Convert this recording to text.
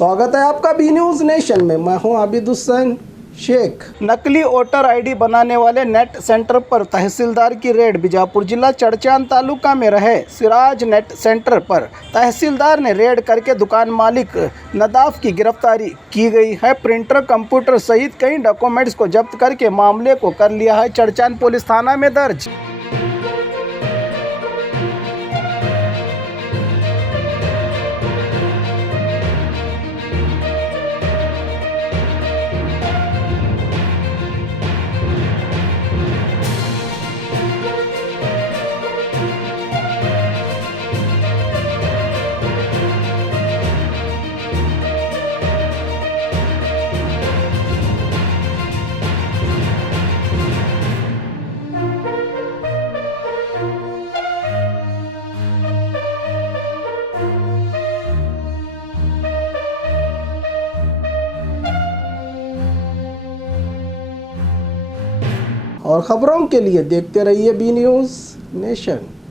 स्वागत है आपका बी न्यूज़ नेशन में। मैं हूं आबिद हुसैन शेख। नकली वोटर आईडी बनाने वाले नेट सेंटर पर तहसीलदार की रेड। बीजापुर जिला चड़चान तालुका में रहे सिराज नेट सेंटर पर तहसीलदार ने रेड करके दुकान मालिक नदाफ की गिरफ्तारी की गई है। प्रिंटर, कंप्यूटर सहित कई डॉक्यूमेंट्स को जब्त करके मामले को कर लिया है चड़चान पुलिस थाना में दर्ज। और खबरों के लिए देखते रहिए बी न्यूज़ नेशन।